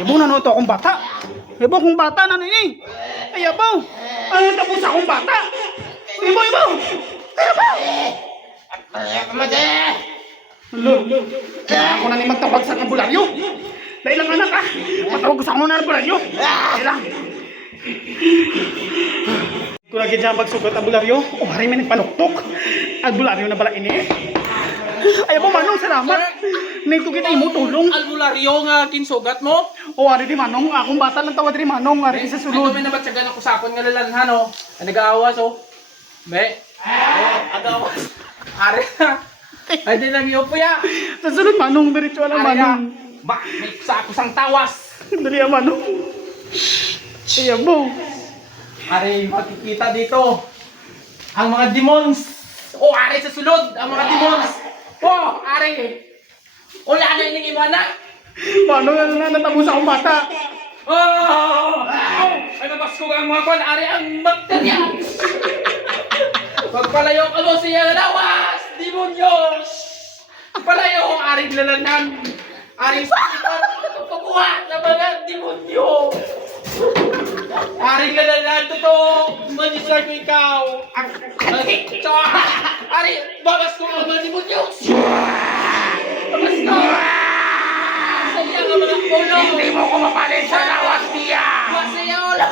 Ibo na no to akong bata. Ibo akong bata na nini. Ay abaw. Ano tapos akong bata? Ibo. Ay abaw. Lo. Ako na ni magtabag sa kabularyo. Dahil lang anak ah. Matawag ko sa ako na kabularyo. Dahil lang. Kung lagi dyan magsugat ang bularyo, o hari may nagpanuktok. Ang bularyo na bala ini. Ay po Manong, salamat. Nito kita imo tulong. Albularyo nga kinsugat mo. O hari di Manong, akong bata lang tawad di Manong, hari sa Ay, sulod. kami nabatsagan ako sa akon nga lalanhan, oh. Ay, nag-aawas, oh. Be. Agawas. Ari na. Ay, di lang iyo po ya. Sa sulod Manong, diretso lang Ari na. Manong. Ba, may sa ako sang tawas. Dali ang Manong. Ay po. Ari, makikita dito. Ang mga demons. Oh, ari sa sulod. Ang mga demons. Oh, ari. Wala na yung iba na. Manong, ano na natapos akong bata. Oh! Ay, nabas ko ang mga kon. Ari ang bakterya. Pagpalayo ka mo siya lawas. Demonyos. Palayo, aring lalanan. Aring sakitan. Pagkuha na mga demonyo. Aring lalanan, totoo. Manisar ko ikaw. Ari, babas ko ang mga demonyo. Babas ko. Masaya ka mga ulo. Hindi mo ko mapalit sa lawas niya. Masaya ulo.